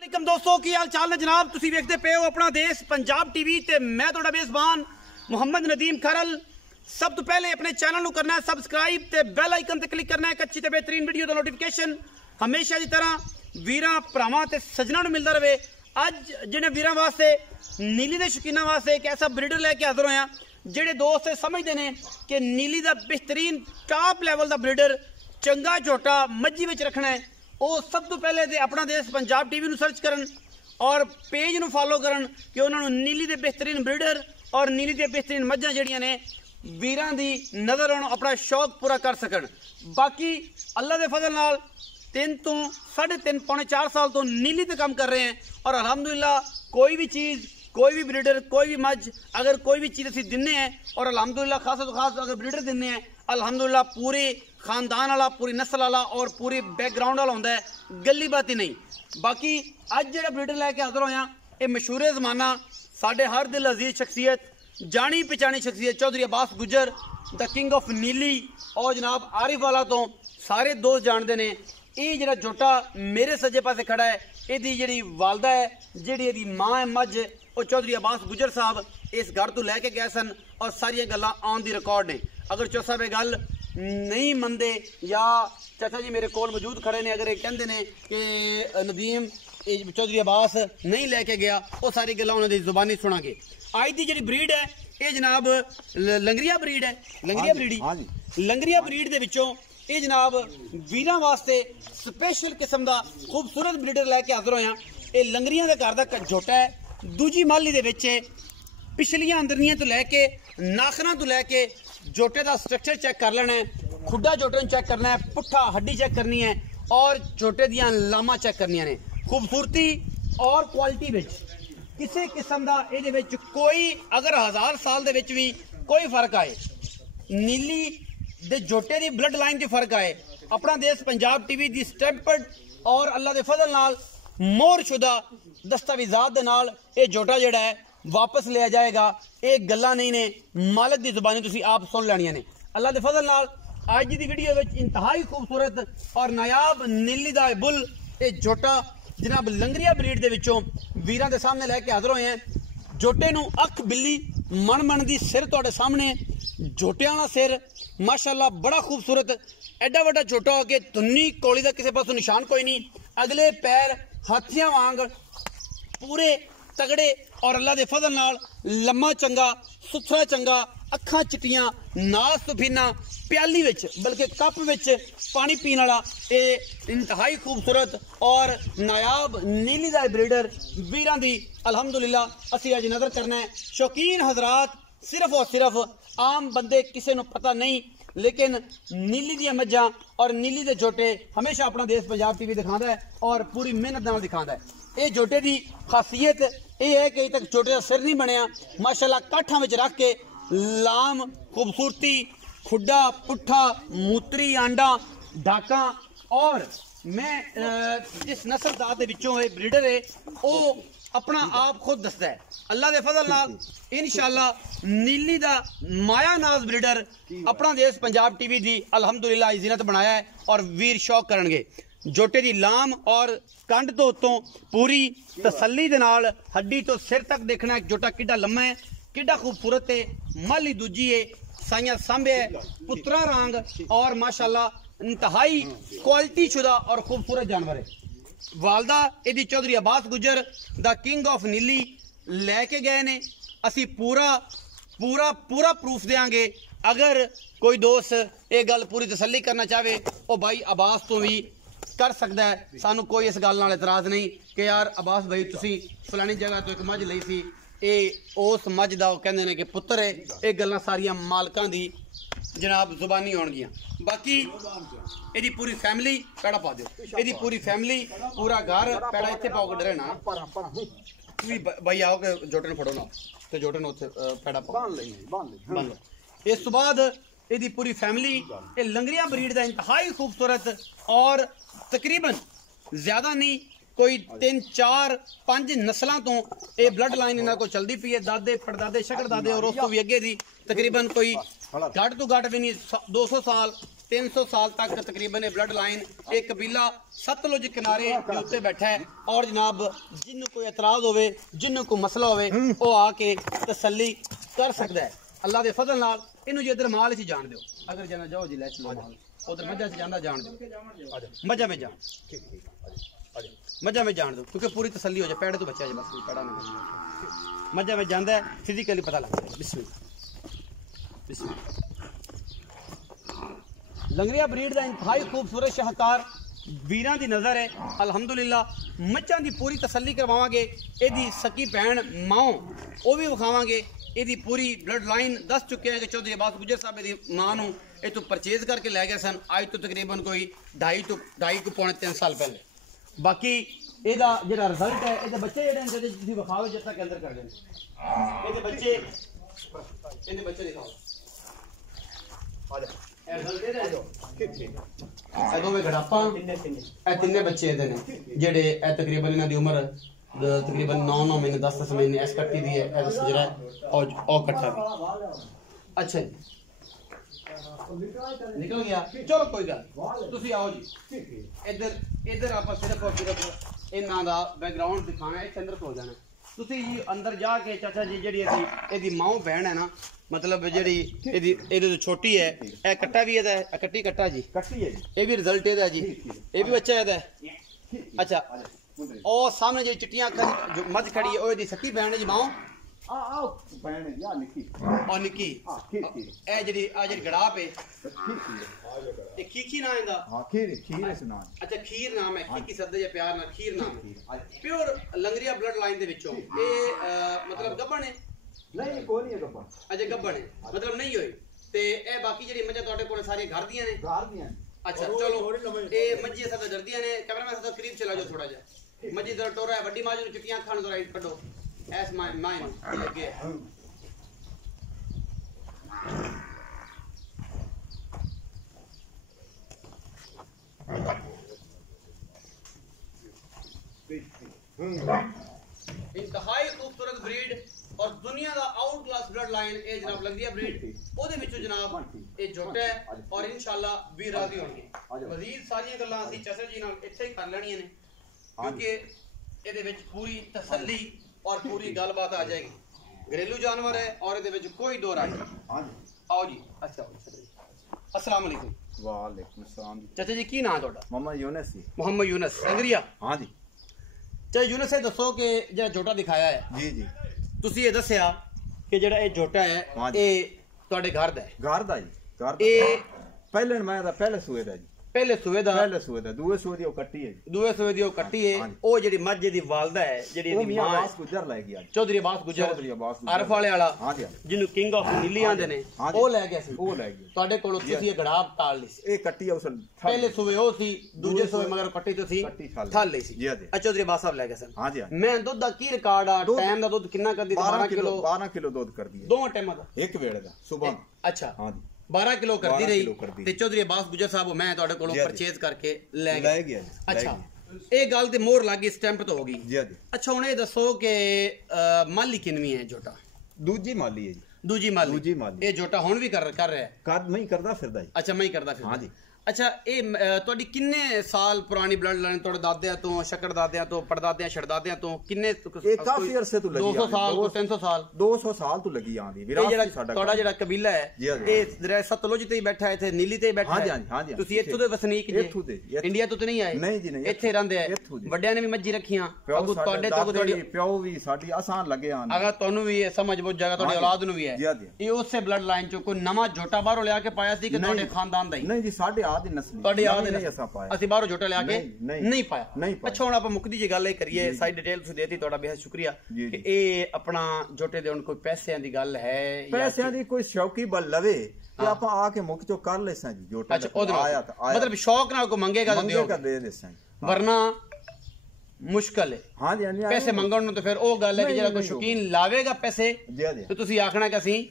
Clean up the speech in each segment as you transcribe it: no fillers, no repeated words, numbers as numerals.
वालेकुम दोस्तों की हाल चाल ने जनाब तुसी वेखदे पे हो अपना देश पंजाब टीवी ते मैं तुहाडा मेज़बान मुहम्मद नदीम खरल। सब तो पहले अपने चैनल को करना है सबसक्राइब ते बेल आइकन ते क्लिक करना है अच्छी ते बेहतरीन वीडियो का नोटिफिकेशन हमेशा की तरह वीरां भरावां ते सज्जनां नूं मिलदा रहे। अज जिन्हें वीरां वास्ते नीली दे शौकीनां वास्ते एक ऐसा ब्रीडर लैके हाजिर होया जेडे दोस्त समझते हैं कि नीली का बेहतरीन टॉप लैवल का ब्रीडर चंगा झोटा मज्जी विच रखना है। वो सब तो पहले तो अपना देश पंजाब टीवी नूं सर्च करन और पेज नूं फॉलो करन कि उन्होंने नीली के बेहतरीन ब्रीडर और नीली के बेहतरीन मज्जां जिहड़ियां ने वीरां दी नज़र आउण अपना शौक पूरा कर सकन। बाकी अल्लाह के फजल नाल 3 तो 3.5 पौने 4 साल तो नीली पे काम कर रहे हैं और अल्हम्दुलिल्लाह कोई भी चीज़ कोई भी ब्रीडर कोई भी मज अगर कोई भी चीज़ असीं दिन्ने हैं और अल्हम्दुलिल्लाह खास तो खास अगर ब्रीडर दिन्ने हैं अल्हम्दुलिल्लाह पूरे खानदान वाला पूरी नस्ल वाला और पूरी बैकग्राउंड वाला होंदा है गली बात ही नहीं। बाकी अज जो ब्रीडर लैके हाजिर होया ये मशहूर जमाना साढ़े हर दिल अजीज शख्सियत जानी पहचानी शख्सियत चौधरी अब्बास गुजर द किंग ऑफ नीली और जनाब आरिफ वाला तो सारे दोस्त जानते हैं। ये जो झोटा मेरे सज्जे पासे खड़ा है यदी जी वालदा है जी माँ है मज और चौधरी अब्बास गुजर साहब इस घर तो लैके गए सन और सारिया गल्लां ऑन दी रिकॉर्ड ने। अगर चौ साहब गल नहीं मनते या चाचा जी मेरे कोल मौजूद खड़े ने अगर ये कहते हैं कि नदीम चौधरी अब्बास नहीं लैके गया वो सारी गल्लां उन्होंने जुबानी सुनांगे। अज की जी ब्रीड है ये जनाब लंगरिया ब्रीड है लंगरिया ब्रीड दे विचों ये जनाब वीरां वास्ते स्पेशल किस्म का खूबसूरत ब्रीडर लैके हाजिर होया। ये लंगरिया के घर का झोटा है दूजी माली दे विच पिछलियां अंदरनियां तो लैके नाखना तो लैके झोटे का स्ट्रक्चर चेक कर लेना है, खुड्डा झोटे चेक करना है, पुट्ठा हड्डी चेक करनी है और झोटे दियां लामा चेक करनियां ने। खूबसूरती और क्वालिटी विच किसी किस्म का ये कोई अगर 1000 साल दे विच भी कोई फर्क आए नीली दे झोटे की ब्लड लाइन की फर्क आए अपना देश पंजाब टीवी की स्टैंपर्ड और अल्लाह के फजल नाल मोहर शुदा दस्तावेजात दे नाल ये झोटा जिहड़ा है वापस लिया जाएगा। ये गल्लां नहीं ने मालिक की जुबानी तुसीं आप सुन लैणियां ने। अल्लाह के फजल नाल अज की वीडियो में इंतहाई खूबसूरत और नायाब नीली दा बुल ये झोटा जनाब लंगरिया ब्रीड दे विचों वीरां दे सामने लैके हाजिर होए हैं। झोटे नूं अख बिल्ली मन मन दी सिर तुहाडे सामने झोटियां वाला सिर माशाअल्लाह बड़ा खूबसूरत एडा वड्डा झोटा हो के धुन्नी कोली का किसी पासों निशान कोई नहीं, अगले पैर हाथियां वांग पूरे तगड़े और अल्लाह के फजल नाल लम्मा चंगा सुथरा चंगा अखा चिट्टियां नाल सुफीना प्याली विच बल्कि कप विच पानी पीने वाला ये इंतहाई खूबसूरत और नायाब नीली दा ब्रीडर वीरां दी अल्हम्दुलिल्लाह असीं अज नज़र करना है। शौकीन हजरात सिर्फ और सिर्फ आम बंदे किसी को पता नहीं लेकिन नीली दियां मज्जां और नीली दे झोटे हमेशा अपना देश पंजाब टीवी दिखाता है और पूरी मेहनत नाल दिखाता है। ये झोटे की खासियत ये है कि अजे तक झोटे का सिर नहीं बनया माशाअल्लाह काठां विच रख के लाम खूबसूरती खुड्डा पुट्ठा मूत्री आंडा डाका और मैं जिस नस्ल जात दे विचों ब्रीडर है वो अपना आप खुद दसदा है। अल्लाह के फजल नाल इंशाअल्लाह नीली दा माया नाज ब्रीडर अपना देश पंजाब टीवी दी अल्हम्दुलिल्लाह इज़्ज़त बनाया है और वीर शौक करनगे। झोटे की लाम और कंड तो उत्तों पूरी तसल्ली दे नाल हड्डी तो सिर तक देखना है झोटा किड्डा लम्मा है किड्डा खूबसूरत है माली दूजी है साइयां सांभे है पुत्रा रंग और माशाअल्लाह इंतहाई क्वालिटी शुदा और खूबसूरत जानवर है। वालदा यदि चौधरी अब्बास गुजर द किंग ऑफ नीली लैके गए ने असी पूरा पूरा पूरा प्रूफ देंगे। अगर कोई दोस्त ये गल पूरी तसल्ली करना चाहे वो भाई अब्बास तो भी कर सकता है, सानू कोई इस गल नाल इतराज नहीं कि यार अब्बास भाई तुसी फलानी जगह तो एक मझ लई सी ये उस मझ दा कहंदे ने कि पुत्र है। ये गल्लां सारियां मालकां दी जनाब जुबानी होणगियां। बाकी यदि पूरी फैमिली पैड़ा पा दो यदि पूरी फैमिली पूरा घर पैड़ा इत्थे पाओ डरे ना भाई आओ के झोटे नूं फड़ो ना ते झोटे नूं उत्थे पैड़ा पाओ बांध लो। इस तो बाद यदि पूरी फैमिली ये लंगरिया ब्रीड का इंतहाई खूबसूरत और तकरीबन ज्यादा नहीं कोई 3 4 5 नस्लों तो ये ब्लड लाइन इन्होंने को चलती पी है दादे पड़दादे शकड़दादे और उस तो भी अगे दी तकरीबन कोई घट तो घट भी नहीं 200 साल 300 साल तक तकरीबन ब्लड लाइन एक कबीला सतलुज किनारे के उत्ते बैठा है। और जनाब जिन्हों कोई एतराज होवे, जिन्हों कोई मसला होवे, वो आके तसल्ली कर सकता है अल्लाह के फजल नाल। इनू जे इधर माल सी जान दो, अगर जाना जाओ जी ले चलो माल उधर मज्जा से जाना जान दो, मज्जा में जान, मज्जा में जान दो क्योंकि पूरी तसल्ली हो जाए। पैड़े तो बच्चा है बस, पैड़ा नहीं मज्जा में जाता है, फिजिकली पता लग जाए। बिस्मिल्लाह बिस्मिल्लाह। लंगरिया ब्रीड का इंतहाई खूबसूरत शाहकार वीरां दी नज़र है अलहमदुलिल्लाह। मच्छां दी पूरी तसल्ली करवावांगे, एदी सकी भैन माओ वो भी विखावांगे। एदी पूरी ब्लड लाइन दस चुके हैं कि चौधरी अब्बास गुजर साहब एदी मां नूं ये तो परचेज करके लै गए सन आज तो तकरीबन कोई ढाई को पौने 3 साल पहले। बाकी एदा जेड़ा रिजल्ट है, एदे बच्चे जेड़े हैं तुसीं विखाओ जब तक अंदर कर देने एदे बच्चे दिखाओ आ जा तिने बच्चे जेडे तकरीबन इन्हां दी उम्र तकरीबन 9 महीने 10 महीने इस कट्टी दी है सजरा और कट्ठा भी। अच्छा जी निकल गया, चलो कोई गल तुसी आओ जी इधर इधर आप सिर्फ इन्हां दा बैकग्राउंड दिखाना है, अंदर खलो जाना तुसी जी अंदर जाके। चाचा जी जेडी एदी माओ बहन है ना, मतलब जेडी एदी तो छोटी है, ए कट्टा भी एदा है, कट्टी कट्टा जी कट्टी है जी, ये भी रिजल्ट एदा है जी, ये भी बच्चा एदा है। अच्छा और सामने जो चिट्टियां जो मझ खड़ी है ओ एदी सकी बहन है जी माओ आओ बहन है या निकी और निकी ए जेडी आ जेडी गड़ाप है ये खीखी ना है दा। हां खीर खीर है नाम। अच्छा खीर नाम है, खीखी सद्दे या प्यार ना खीर नाम है। प्योर लंगरिया ब्लड लाइन दे विचों ए मतलब गब्बन है नहीं कोई नहीं है गब्बन। अच्छा गब्बन है मतलब नहीं होई ते ए बाकी जेडी मज्जा ਤੁਹਾਡੇ ਕੋਲ सारी घर दियां ने घर दियां। अच्छा चलो ए मज्जी सादा डरदियां ने, कैमरामैन सादा करीब चला जाओ थोड़ा जा। मज्जी जरा टोरा है बड़ी मां जो चुटियां खान जरा राइट कढो ऐस माइन लगे इंतहाई खूबसूरत ब्रीड और दुनिया का आउट क्लास ब्लड लाइन ए जनाब लंगरिया ब्रीड ओदे विचों जनाब ए जोटा है और इंशाल्लाह भी राजी होंगे। मजीद सारी गल्लां असि चचा जी नाल इत्थे ही कर लेणियां ने क्योंकि एदे विच पूरी तसल्ली और पूरी गलबात आ जाएगी। घरेलू जानवर है और एदे विच कोई दो राय नहीं। हां जी आओ जी। अच्छा अस्सलाम वालेकुम। वालेकुम सलाम चाचा जी की नाम है ਤੁਹਾਡਾ? मोहम्मद यूनुस जी। मोहम्मद यूनुस लंगरिया। हां जी चाचा यूनुस ये दसो कि ਜਿਹੜਾ ਜੋਟਾ ਦਿਖਾਇਆ ਹੈ जी जी ਤੁਸੀਂ ਇਹ ਦੱਸਿਆ ਕਿ ਜਿਹੜਾ ਇਹ ਜੋਟਾ ਹੈ ਇਹ ਤੁਹਾਡੇ ਘਰ ਦਾ ਹੈ? घर दा जी घर दा। ਇਹ पहले मैं दा पहले सूए दा जी ਪਹਿਲੇ ਸੂਏ ਦਾ दूए सूए दी ओ कट्टी है जी। ਦੂਏ ਸੂਏ ਦੀ ਉਹ ਕੱਟੀ ਹੈ ਉਹ ਜਿਹੜੀ ਮੱਝ ਦੀ ਵਾਲਦਾ ਹੈ ਜਿਹੜੀ वो ਇਹਦੀ मियां ਮਾਂ अब्बास गुजर ले गया जी। ਚੌਧਰੀ ਅਬਾਸ ਗੁਜਰ चौधरी अब्बास गुजर ਅਰਫ ਵਾਲੇ ਵਾਲਾ हां जी ਜਿਹਨੂੰ ਕਿੰਗ ਆਫ ਨੀਲੀ ਆਂਦੇ ਨੇ हाँ जी। ਉਹ ਲੈ ਗਿਆ ਸੀ वो ले गया ਤੁਹਾਡੇ ਕੋਲੋਂ ਤੁਸੀਂ ਇਹ ਗੜਾਬ ਤਾਲ ਲਈ ਸੀ। ए कट्टी उस ਪਹਿਲੇ ਸੂਏ ਉਹ ਸੀ, ਦੂਜੇ ਸੂਏ ਮਗਰ ਕੱਟੀ ਤੁਸੀਂ ਕੱਟੀ ਥਲ ਲਈ ਸੀ। ਜੀ ਜੀ। ਚੌਧਰੀ ਅਬਾਸ ਸਾਹਿਬ ਲੈ ਗਏ ਸਨ। हां जी ਮੈਂ ਦੁੱਧ ਦਾ ਕੀ ਰਿਕਾਰਡ ਆ ਟਾਈਮ ਦਾ ਦੁੱਧ ਕਿੰਨਾ ਕਰਦੀ 12 किलो दूध कर दिया ਦੋਵਾਂ ਟਾਈਮਾਂ ਦਾ एक वेले दा सुबह। अच्छा हां जी 12 किलो करती 12 रही किलो करदी। ते चौधरी अब्बास गुजर साहब मैं ਤੁਹਾਡੇ ਕੋਲੋਂ जी, जी। परचेज करके ले ले गया। गया अच्छा ਇਹ ਗੱਲ ਤੇ ਮੋਹਰ ਲੱਗ ਗਈ, ਸਟੈਂਪ तो हो गई। जी जी। अच्छा ਹੁਣ ਇਹ ਦੱਸੋ ਕਿ ਮਾਲੀ ਕਿੰਨੀ ਹੈ ਜੋਟਾ? दूजी माली है जी। ਦੂਜੀ ਮਾਲੀ। दूजी माली ਇਹ ਜੋਟਾ ਹੁਣ ਵੀ ਕਰ ਰਿਹਾ ਹੈ? कर मैं करदा फिरदा जी। ਅੱਛਾ ਮੈਂ ਹੀ ਕਰਦਾ ਫਿਰ। हाँ जी। ਅੱਛਾ ਇਹ ਤੁਹਾਡੀ ਕਿੰਨੇ ਸਾਲ ਪੁਰਾਣੀ ਬਲੱਡ ਲਾਈਨ ਤੁਹਾਡੇ ਦਾਦਿਆਂ ਤੋਂ, ਸ਼ੱਕਰ ਦਾਦਿਆਂ ਤੋਂ, ਪੜਦਾਦਿਆਂ, ਛੜਦਾਦਿਆਂ ਤੋਂ ਕਿੰਨੇ ਇਹ ਕਾਫੀ ਅਰਸੇ ਤੋਂ ਲੱਗੀ 200 ਸਾਲ ਤੋਂ 300 ਸਾਲ 200 ਸਾਲ ਤੋਂ ਲੱਗੀ ਆਂਦੀ ਇਹ ਵਿਰਾਸਤ ਜਿਹੜਾ ਸਾਡਾ ਤੁਹਾਡਾ ਜਿਹੜਾ ਕਬੀਲਾ ਹੈ ਜੀ, ਜੀ। ਇਹ ਜਿਹੜਾ ਸਤਲੁਜ ਤੇ ਹੀ ਬੈਠਾ ਹੈ, ਇੱਥੇ ਨੀਲੀ ਤੇ ਹੀ ਬੈਠਾ ਹਾਂਜੀ, ਹੈ। ਹਾਂਜੀ, ਹਾਂਜੀ। ਤੁਸੀਂ ਇੱਥੋਂ ਦੇ ਵਸਨੀਕ ਜੀ? ਇੱਥੋਂ ਦੇ, ਇੱਥੋਂ। ਇੰਡੀਆ ਤੋਂ ਤੇ ਨਹੀਂ ਆਏ? ਨਹੀਂ ਜੀ, ਨਹੀਂ। ਇੱਥੇ ਰਹਿੰਦੇ ਆ। ਇੱਥੋਂ ਦੇ। ਵੱਡਿਆਂ ਨੇ ਵੀ ਮੱਝੀ ਰੱਖੀਆਂ ਪਿਓ ਅਗੂ ਤੁਹਾਡੇ ਤੋਂ ਸਾਡੇ ਤੁਹਾਡੀ ਪਿਓ ਵੀ ਸਾਡੀ ਆਸਾਨ ਲੱਗੇ ਆਂਦੇ ਅਗਾ ਤੁਹਾਨੂੰ ਵੀ ਇਹ ਸਮਝ ਬੁੱਝ ਜਾਏਗਾ, ਤੁਹਾਡੀ ਹਾਂਜੀ। ਔਲਾਦ ਨੂੰ ਵੀ ਹੈ। ਜੀ, ਜੀ। ਇਹ ਉਸੇ ਬਲੱਡ ਲਾਈਨ ਚੋਂ ਕੋਈ ਨਵਾਂ ਜੋਟਾ ਬਾਹਰੋਂ ਲਿਆ ਕੇ ਪਾਇਆ ਸੀ ਕਿ ਤੁਹਾਡੇ ਖਾਨਦਾਨ ਦਾ ਹੀ? ਨਹੀਂ ਜੀ ਸਾਡੇ ਆਦ ਦੀ ਨਸਲ ਤੁਹਾਡੀ ਆਦ ਨਹੀਂ ਅਸਾਂ ਪਾਇਆ। ਅਸੀਂ ਬਾਹਰੋਂ ਜੋਟਾ ਲਿਆ ਕੇ ਨਹੀਂ ਪਾਇਆ। ਨਹੀਂ ਪਾਇਆ। ਅੱਛਾ ਹੁਣ ਆਪਾਂ ਮੁੱਕਦੀ ਜੀ ਗੱਲ ਇਹ ਕਰੀਏ, ਸਾਰੀ ਡਿਟੇਲ ਤੁਸੀਂ ਦੇਤੀ, ਤੁਹਾਡਾ ਬੇਹੱਦ ਸ਼ੁਕਰੀਆ ਜੀ, ਕਿ ਜੀ। ਇਹ ਆਪਣਾ ਜੋਟੇ ਦੇ ਹੁਣ ਕੋਈ ਪੈਸਿਆਂ ਦੀ ਗੱਲ ਹੈ ਜਾਂ ਪੈਸਿਆਂ ਦੀ ਕੋਈ ਸ਼ੌਕੀ ਬਲ ਲਵੇ ਤੇ ਆਪਾਂ ਆ ਕੇ ਮੁੱਕ ਚੋਂ ਕਰ ਲੈਸਾਂ ਜੀ ਜੋਟਾ ਅੱਛਾ ਉਹਦੇ ਨਾਲ ਆਇਆ ਤਾਂ ਆਇਆ ਮਤਲਬ ਸ਼ੌਕ ਨਾਲ ਕੋਈ ਮੰਗੇਗਾ ਤਾਂ ਦਿਓ, ਮੰਗੇਗਾ ਦੇ ਦੇਸਾਂ। ਵਰਨਾ ਮੁਸ਼ਕਲ ਹੈ। ਹਾਂ ਜੀ ਹਾਂਜੀ ਪੈਸੇ ਮੰਗਣ ਨੂੰ ਤਾਂ ਫਿਰ ਉਹ ਗੱਲ ਹੈ ਕਿ ਜਿਹੜਾ ਕੋਈ ਸ਼ੌਕੀਨ ਲਾਵੇਗਾ ਪੈਸੇ ਜੀ ਜੀ ਤੇ ਤੁਸੀਂ ਆਖਣਾ ਕਿ ਅਸੀਂ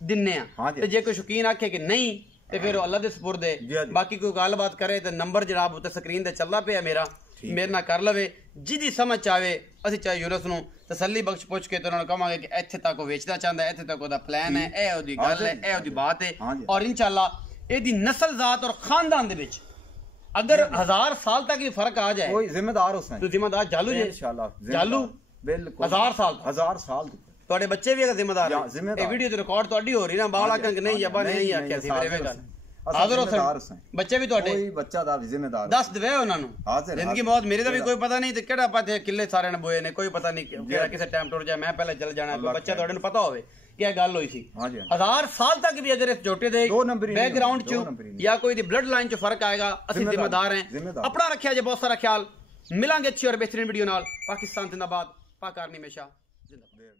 ਦਿੰਨੇ ਆ, ਹਾਂਜੀ। ਤੇ ਜੇ ਕੋਈ ਸ਼ੌਕੀਨ ਆਖੇ ਕਿ ਨਹੀਂ ਤੇ ਫਿਰ ਉਹ ਅੱਲਾ ਦੇ ਸਪੁਰਦ ਹੈ। ਜੀ, ਜੀ। ਬਾਕੀ ਕੋਈ ਗੱਲਬਾਤ ਕਰੇ ਤਾਂ ਨੰਬਰ ਜਨਾਬ ਉੱਤੇ ਸਕਰੀਨ ਤੇ ਚੱਲਦਾ ਪਿਆ ਮੇਰਾ, ਮੇਰੇ ਨਾਲ ਕਰ ਲਵੇ। ਜਿਹਦੀ ਸਮਝ ਆਵੇ ਅਸੀਂ ਚਾਹੇ ਯੂਨਸ ਨੂੰ ਤਸੱਲੀ ਬਖਸ਼ ਪੁੱਛ ਕੇ ਤੇ ਉਹਨਾਂ ਨੂੰ ਕਹਾਂਗੇ ਕਿ ਇੱਥੇ ਤੱਕ ਉਹ ਵੇਚਣਾ ਚਾਹੁੰਦਾ, ਇੱਥੇ ਤੱਕ ਉਹਦਾ ਪਲਾਨ ਹੈ, ਇਹ ਉਹਦੀ ਗੱਲ ਹੈ, ਇਹ ਉਹਦੀ ਬਾਤ ਹੈ। ਹਾਂਜੀ। ਔਰ ਇਨਸ਼ਾਅੱਲਾ ਇਹਦੀ ਨਸਲ ਜ਼ਾਤ ਔਰ ਖਾਨਦਾਨ ਦੇ ਵਿੱਚ ਅਗਰ 1000 ਸਾਲ ਤੱਕ ਵੀ ਫਰਕ ਆ ਜਾਏ ਕੋਈ ਜ਼ਿੰਮੇਦਾਰ ਹੁਸੈਨ तो जिम्मेदार जालू जी इंशाल्लाह जालू बिल्कुल 1000 साल 1000 साल ਤੁਹਾਡੇ ਬੱਚੇ ਵੀ ਅਗਰ ਜ਼ਿੰਮੇਦਾਰ ਜਾਂ ਨੇ ਜ਼ਿੰਮੇਦਾਰ। ਇਹ ਵੀਡੀਓ ਤੇ ਰਿਕਾਰਡ ਤੁਹਾਡੀ ਹੋ ਰਹੀ ਨਾ ਬਾਲਾ ਕੰਗ ਨਹੀਂ ਅੱਬਾ ਨਹੀਂ ਆਖਿਆ ਸੀ ਮੇਰੇ ਵੇਗਾ ਹਾਜ਼ਰ ਹੋ ਬੱਚੇ ਵੀ ਤੁਹਾਡੇ ਕੋਈ ਬੱਚਾ ਦਾ ਵੀ ਜ਼ਿੰਮੇਦਾਰ ਦੱਸ ਦੇਵੇ ਉਹਨਾਂ ਨੂੰ ਹਾਜ਼ਰ ਜ਼ਿੰਦਗੀ ਬਹੁਤ ਮੇਰੇ ਦਾ ਵੀ ਕੋਈ ਪਤਾ ਨਹੀਂ ਤੇ ਕਿਹੜਾ ਆਪਾਂ ਤੇ ਕਿੱਲੇ ਸਾਰਿਆਂ ਨੇ ਬੋਏ ਨੇ ਕੋਈ ਪਤਾ ਨਹੀਂ ਕਿਹੜਾ ਕਿਸੇ ਟਾਈਮ ਟੁੱਟ ਜਾਏ ਮੈਂ ਪਹਿਲੇ ਚੱਲ ਜਾਣਾ ਕੋਈ ਬੱਚਾ ਤੁਹਾਡੇ ਨੂੰ ਪਤਾ ਹੋਵੇ ਕਿ ਇਹ ਗੱਲ ਹੋਈ ਸੀ 1000 ਸਾਲ ਤੱਕ ਵੀ ਅਗਰ ਇਸ ਜੋਟੇ ਦੇ ਬੈਕਗ੍ਰਾਉਂਡ ਚ ਜਾਂ ਕੋਈ ਦੀ ਬਲੱਡ ਲਾਈਨ ਚ ਫਰਕ ਆਏਗਾ ਅਸੀਂ ਜ਼ਿੰਮੇਦਾਰ ਹਾਂ ਆਪਣਾ ਰੱਖਿਆ ਜੇ ਬਹੁਤ ਸਾਰਾ ਖਿਆਲ ਮਿਲਾਂਗੇ ਅੱਛੀ ਔਰ ਬਿਹਤਰੀਨ ਵੀਡੀਓ ਨਾਲ ਪਾਕਿਸਤਾਨ ਜ਼ਿੰਦਾਬਾਦ ਪਾਕ ਆਰਮੀ ਹਮੇਸ਼ਾ ਜ਼ਿੰਦਾਬਾਦ।